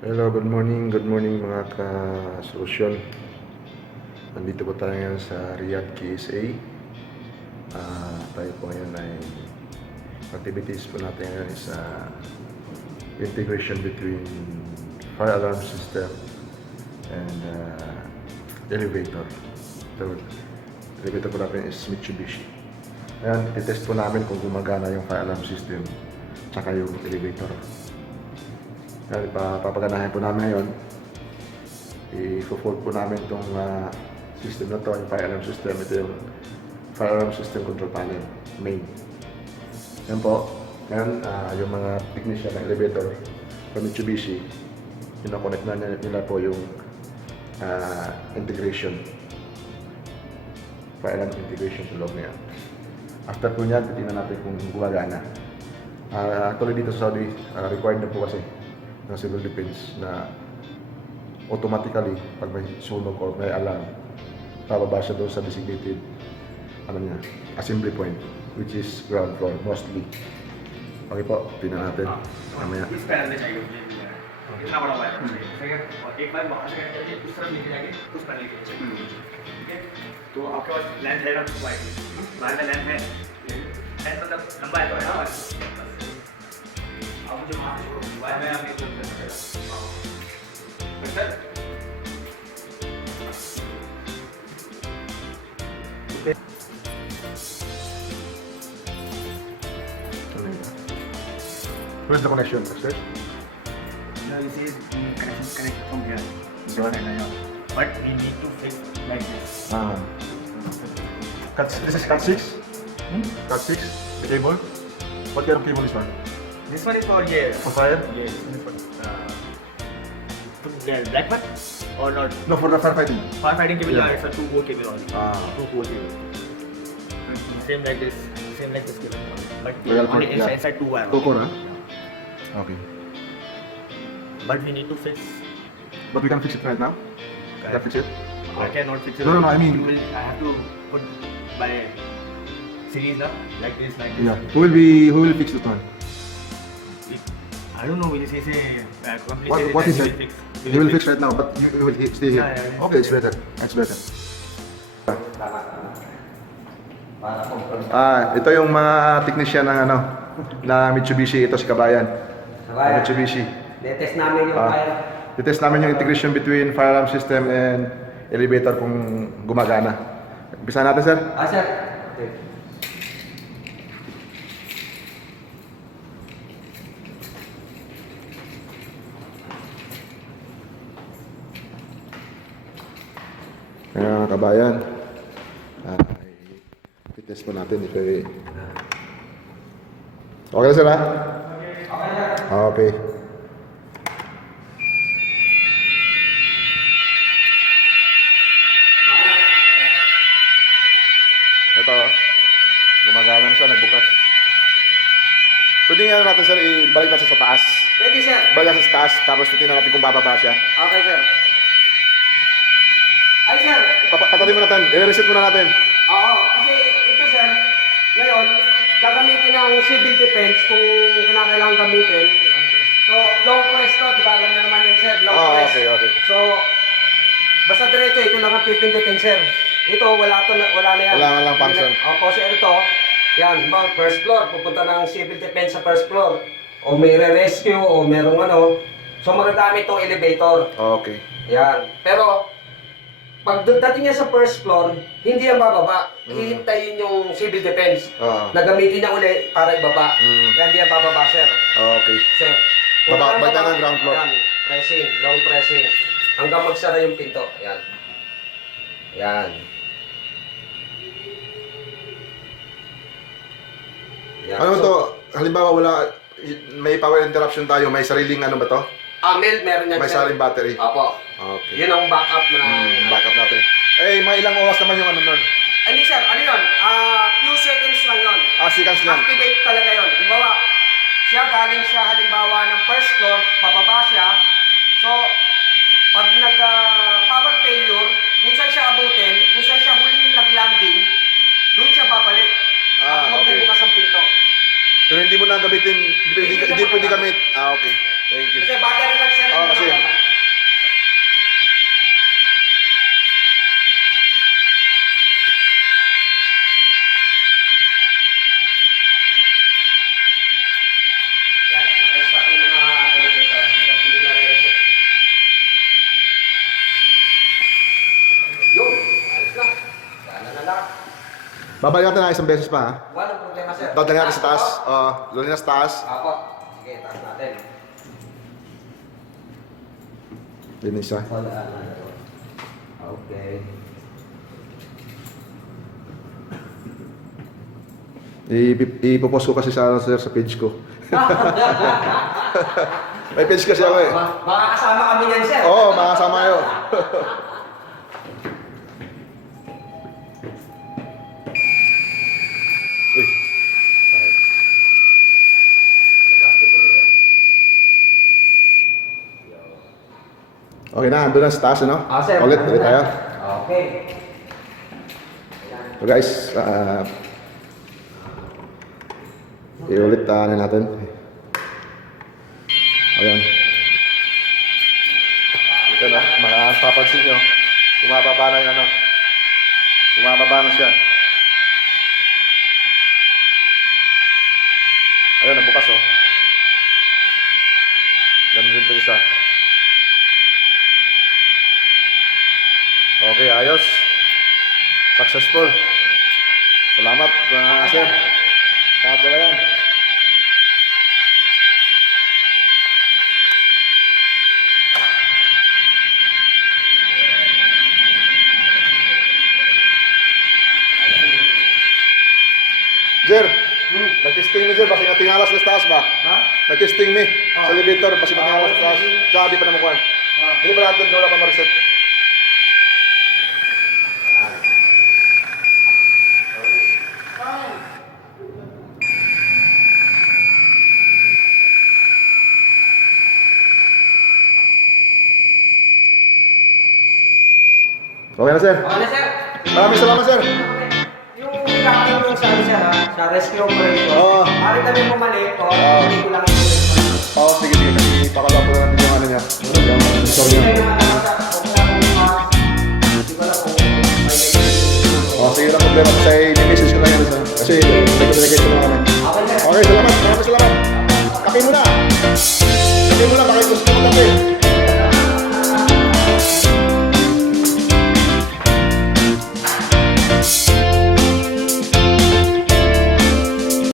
Hello, good morning mga ka-solusyon. Nandito po tayo ngayon sa Riyadh, KSA. Tayo po ngayon ay activities po natin ngayon is integration between fire alarm system and elevator. So, elevator po natin is Mitsubishi. Ngayon, titest po namin kung gumagana yung fire alarm system tsaka yung elevator. Yan, papaganahin po namin ngayon. I-fold po namin itong system na to, yung fire alarm system. Ito yung fire alarm system control panel, main. Yan po. Ngayon, yung mga technician ng elevator from Mitsubishi, kinoconnect na nila po yung integration. Fire alarm integration sa loob niya. After po niyan, titignan natin kung gumagana. Actually dito sa Saudi, required na po kasi ng civil defense na automatically pag may sunog or may alarm, bababa siya doon sa designated assembly point, which is ground floor mostly. Okay po, tingnan natin mamaya. इस पैनल में चाहिए मुझे इतना बड़ा वायर चाहिए और एक बार वहाँ से करके उस तरफ लेके जाके उस पैनल के नीचे ठीक है तो आपके पास लेंथ है ना वायर वायर में लेंथ है लेंथ मतलब लंबा है तो है ना वायर आप मुझे वहाँ से छोड़ो वायर में आपके को sir Where's the connection, sir? No, you see connect from here but we need to fix like this This is cut 6? Cut 6? The cable? What kind of cable is that? this one is for yeah For fire? yes for black one or not No, for the firefighting. firefighting cable Yeah. it's a 2 volt cable only Ah. 2 volt cable same like this cable but Well, only yeah. inside 2 wire Two core, huh? Okay. but we need to fix But we can fix it right now? Can I fix it? I cannot fix it No, no, no, I mean- I have to put by series now like this Yeah. Who will fix the one? I don't know when you say company What is says it? fix He will fix right now, but you will stay here. Yeah, yeah. Okay, it's better. That's better. Ito yung mga technician ng na Mitsubishi. Ito si Kabayan. Mitsubishi. Detest namin yung fire. Titest namin yung integration between fire alarm system and elevator kung gumagana. Umpisa natin, sir. Sir. Okay. Kaya Kabayan, titest po natin ito eh. Okay na, sir, ha? Okay. Ito, gumagana na siya, nagbukas. Pwede nga natin, sir, ibalik natin sa taas. Pwede, sir. Ibalik natin sa taas, tapos titignan natin kung bababa siya. Okay, sir. Ay, sir. Patatin mo natin, i-reset muna natin. Oo, kasi ito, sir. Ngayon, gagamitin ng civil defense kung kinakailangan gamitin. So, long press to. Di ba alam na naman yun, sir? Long press. Okay. So, basta diretso, ito lang ang pipindutin, sir. Ito, wala na yan. Wala nga lang function. Opo, sir, ito. Yan, first floor. Pupunta ng civil defense sa first floor. O may re-rescue, o merong ano. So, magagamit itong elevator. Okay. Yan. Pero, pag dating niya sa first floor, hindi yan bababa. Hihintayin yung civil defense. Oo. Nagamitin niya uli para ibaba. Mm. Kaya hindi yan bababa, sir. Okay. Sir. Baba- Kung baba baba- ng ground floor. Yan. Pressing, long pressing. Hanggang magsara yung pinto. Yan. Yan. Yan. Ano So, to? Halimbawa may power interruption tayo, may sariling ano ba to? meron yan, May sir. sariling battery. Opo. Okay. Yun ang backup na... Backup natin. Eh, mga ilang oras naman yung ano nun? Hindi, sir. Ano yun? Few seconds lang yun. Seconds lang. Activate talaga yun. Halimbawa, galing siya halimbawa ng first floor, pababa siya. So, pag nag-power failure, kung saan siya abutin, kung saan siya huling nag-landing, doon siya babalik. At Okay. magbubukas ang pinto. Pero hindi mo na gamitin, hindi pwede gamit. Okay. Thank you. Kasi battery lang siya. Kasi Babalik natin na isang beses pa ha. Walang problema, sir. Doon natin sa taas. Doon na sa taas. Apo. Sige, taas natin. Din isa. Okay. Ipopost ko kasi sa, sir, sa page ko. May page kasi ako eh. Baka kasama kami yan, sir. Oo, makasama kayo. Uy. Okay na, andun na sa taas, ano? Sir. Ulit tayo. Okay. So guys, iulit na natin. Ayan. Ito na, makapapansin nyo. Bumababa na yung ano. Bumababa na siya. Ayan, nabukas oh. Ganun din ito isa. Okay, ayos. Successful. Salamat mga sir. Salamat ba yan? Jer, nag-testing mi Jer, basi nga tingalas na sa taas ba? Ha? Nag-testing mi sa elevator, basi matingalas sa taas. Tsaka di pa naman kuhan. Hindi pa natin wala pa ma-reset. Okay na sir. Okay na, sir. Maraming salamat sir. Yung kakaroon sa ano, sir, ha? Sa rescue operation. Oo. Maaari kami bumalik o Oo. hindi ko lang yung Oo, sige sige. Kasi pakalaw ko natin yung ano niya. Yung story niya. Oh, sige lang problema. Kasi i-message ko lang yan sir. Kasi may communication na kami. Okay, sir. Okay, salamat. Maraming salamat. Kape muna. Kape muna. Bakit gusto mo kape?